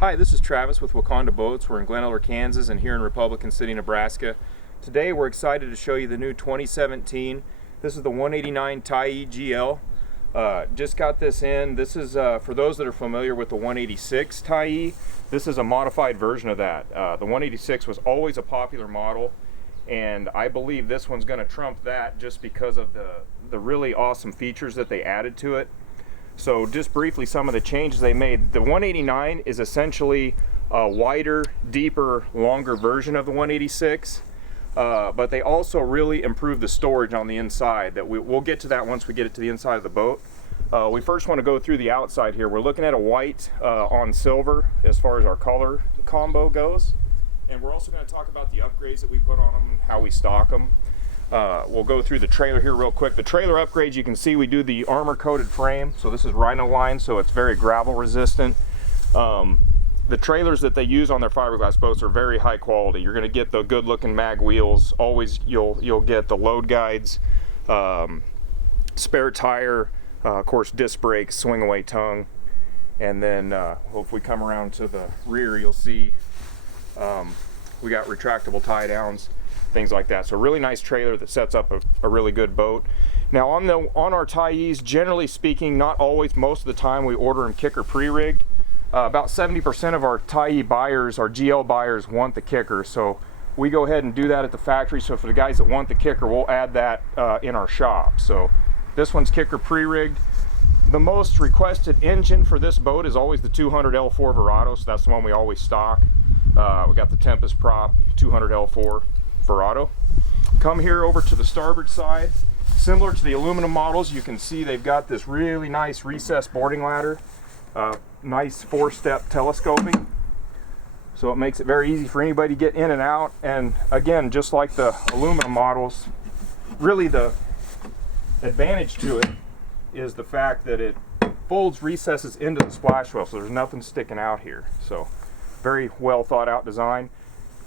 Hi, this is Travis with Waconda Boats. We're in Glen Eller, Kansas, and here in Republican City, Nebraska. Today we're excited to show you the new 2017. This is the 189 Tyee GL. Just got this in. This is for those that are familiar with the 186 Tyee. This is a modified version of that. The 186 was always a popular model, and I believe this one's going to trump that just because of the really awesome features that they added to it. So just briefly, some of the changes they made. The 189 is essentially a wider, deeper, longer version of the 186, but they also really improved the storage on the inside. We'll get to that once we get it to the inside of the boat. We first want to go through the outside here. We're looking at a white on silver as far as our color combo goes, and we're also going to talk about the upgrades that we put on them and how we stock them. We'll go through the trailer here real quick. The trailer upgrades, you can see we do the armor coated frame. So this is Rhino line, so it's very gravel resistant. The trailers that they use on their fiberglass boats are very high quality. You're going to get the good looking mag wheels. Always you'll get the load guides, spare tire, of course disc brakes, swing away tongue, and then if we come around to the rear, you'll see we got retractable tie downs, things like that. So really nice trailer that sets up a really good boat. Now on our Tyees, generally speaking, not always, most of the time we order them kicker pre-rigged. About 70% of our Tyee buyers, our GL buyers, want the kicker, so we go ahead and do that at the factory. So for the guys that want the kicker, we'll add that in our shop. So this one's kicker pre-rigged. The most requested engine for this boat is always the 200 L4 Verado, so that's the one we always stock. We got the Tempest prop 200 L4 Verado. Come here over to the starboard side. Similar to the aluminum models, you can see they've got this really nice recessed boarding ladder, nice 4-step telescoping, so it makes it very easy for anybody to get in and out. And again, just like the aluminum models, really the advantage to it is the fact that it folds recesses into the splash well, so there's nothing sticking out here. So very well thought out design.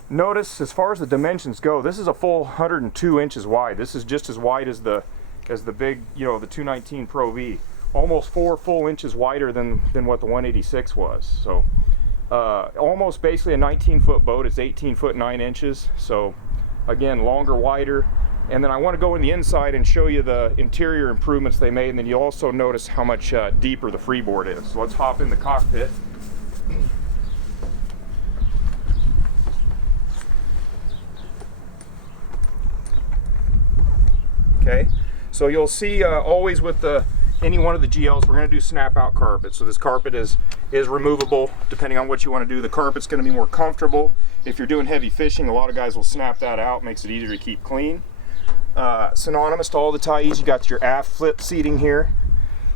Notice as far as the dimensions go, this is a full 102 inches wide. This is just as wide as the big, the 219 Pro V. Almost 4 full inches wider than what the 186 was. So almost basically a 19-foot boat. It's 18 foot 9 inches. So again, longer, wider. And then I want to go in the inside and show you the interior improvements they made, and then you'll also notice how much deeper the freeboard is. So let's hop in the cockpit. Okay, so you'll see always with any one of the GLs, we're going to do snap out carpet. So this carpet is removable depending on what you want to do. The carpet's going to be more comfortable. If you're doing heavy fishing, a lot of guys will snap that out, makes it easier to keep clean. Synonymous to all the Tyees, you got your aft flip seating here.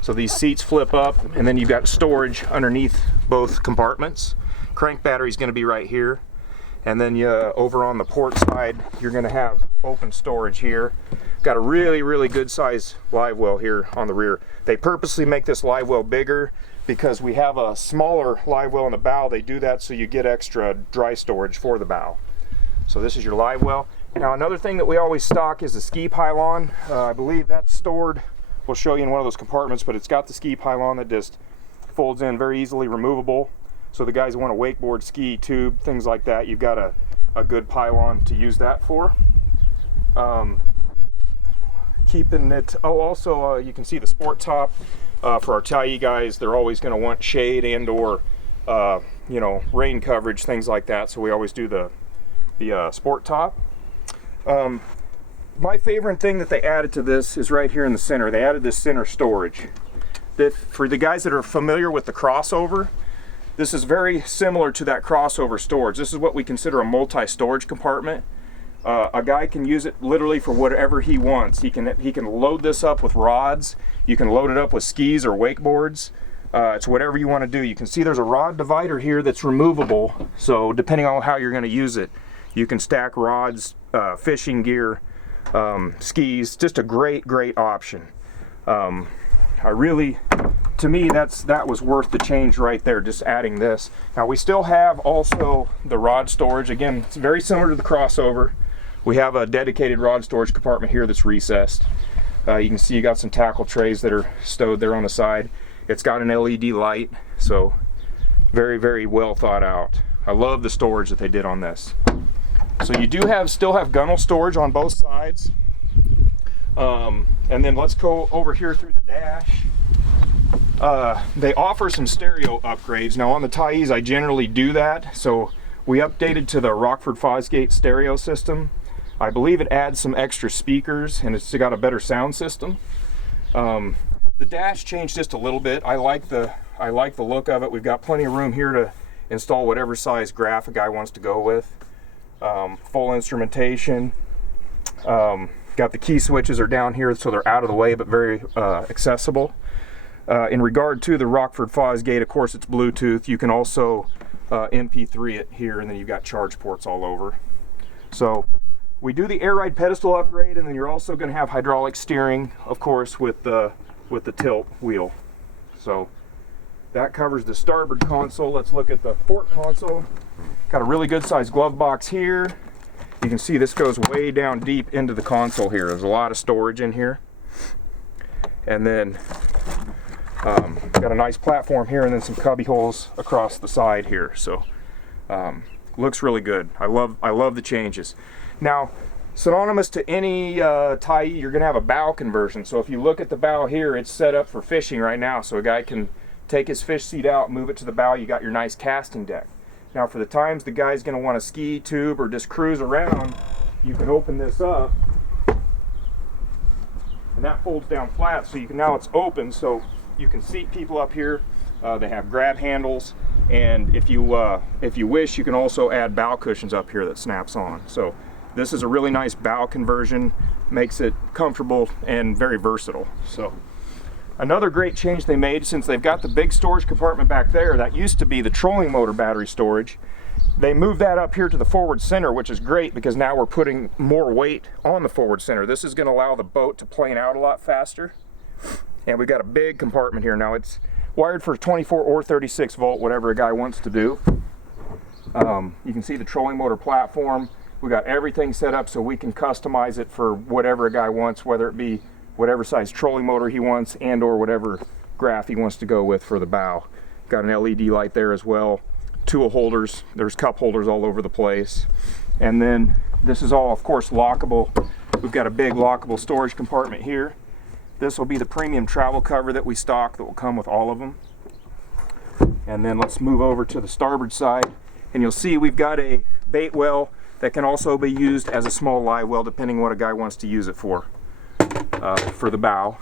So these seats flip up, and then you've got storage underneath both compartments. Crank battery's going to be right here. And then over on the port side, you're going to have open storage here. Got a really, really good size live well here on the rear. They purposely make this live well bigger because we have a smaller live well in the bow. They do that so you get extra dry storage for the bow. So this is your live well. Now another thing that we always stock is the ski pylon. I believe that's stored, we'll show you in one of those compartments, but it's got the ski pylon that just folds in, very easily removable. So the guys who want a wakeboard, ski, tube, things like that, you've got a good pylon to use that for. Keeping it, also you can see the sport top. For our Tyee guys, they're always going to want shade and or rain coverage, things like that, so we always do the sport top. My favorite thing that they added to this is right here in the center. They added this center storage. That, for the guys that are familiar with the crossover, this is very similar to that crossover storage. This is what we consider a multi-storage compartment. A guy can use it literally for whatever he wants. He can load this up with rods. You can load it up with skis or wakeboards. It's whatever you want to do. You can see there's a rod divider here that's removable. So depending on how you're going to use it, you can stack rods, fishing gear, skis. Just a great option. To me, that was worth the change right there, just adding this. Now we still have also the rod storage. Again, it's very similar to the crossover. We have a dedicated rod storage compartment here that's recessed. You can see you got some tackle trays that are stowed there on the side. It's got an LED light, so Very, very well thought out. I love the storage that they did on this. So you do still have gunnel storage on both sides. And then let's go over here through the dash. They offer some stereo upgrades. Now on the Tyees I generally do that, so we updated to the Rockford Fosgate stereo system. I believe it adds some extra speakers and it's got a better sound system. The dash changed just a little bit. I like the look of it. We've got plenty of room here to install whatever size graph a guy wants to go with. Full instrumentation. Got the key switches are down here, so they're out of the way but very accessible. In regard to the Rockford Fosgate, of course it's Bluetooth. You can also MP3 it here, and then you've got charge ports all over. So we do the air ride pedestal upgrade, and then you're also going to have hydraulic steering, of course, with the tilt wheel. So that covers the starboard console. Let's look at the port console. Got a really good sized glove box here. You can see this goes way down deep into the console here. There's a lot of storage in here. And then got a nice platform here and then some cubby holes across the side here. So looks really good. I love the changes. Now, synonymous to any Tyee, you're going to have a bow conversion. So if you look at the bow here, it's set up for fishing right now. So a guy can take his fish seat out, move it to the bow. You got your nice casting deck. Now for the times the guy's going to want to ski, tube, or just cruise around, you can open this up, and that folds down flat. So you can, now it's open, so you can seat people up here. They have grab handles, and if you wish, you can also add bow cushions up here that snaps on. So this is a really nice bow conversion, makes it comfortable and very versatile. So another great change they made, since they've got the big storage compartment back there, that used to be the trolling motor battery storage. They moved that up here to the forward center, which is great because now we're putting more weight on the forward center. This is going to allow the boat to plane out a lot faster. And we've got a big compartment here. Now it's wired for 24 or 36 volt, whatever a guy wants to do. You can see the trolling motor platform. We got everything set up so we can customize it for whatever a guy wants, whether it be whatever size trolling motor he wants and or whatever graph he wants to go with for the bow. Got an LED light there as well. Tool holders, there's cup holders all over the place. And then this is all, of course, lockable. We've got a big lockable storage compartment here. This will be the premium travel cover that we stock that will come with all of them. And then let's move over to the starboard side, and you'll see we've got a bait well that can also be used as a small live well depending what a guy wants to use it for the bow.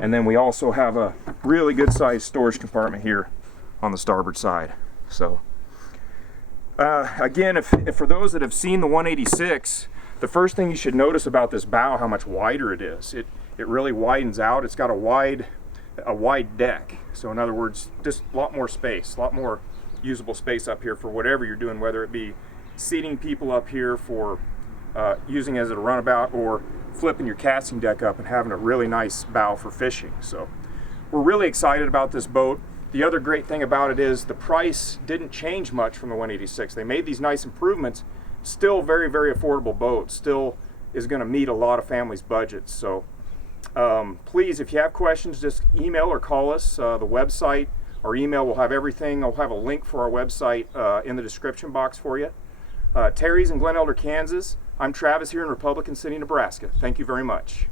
And then we also have a really good sized storage compartment here on the starboard side. So again, if for those that have seen the 186, the first thing you should notice about this bow, how much wider it is. It really widens out. It's got a wide deck. So in other words, just a lot more space, a lot more usable space up here for whatever you're doing, whether it be seating people up here for using as a runabout, or flipping your casting deck up and having a really nice bow for fishing. So we're really excited about this boat. The other great thing about it is the price didn't change much from the 186. They made these nice improvements. Still very, very affordable boat. Still is going to meet a lot of families' budgets. So please, if you have questions, just email or call us. The website or email will have everything. I'll have a link for our website in the description box for you. Terry's in Glen Elder, Kansas. I'm Travis here in Republican City, Nebraska. Thank you very much.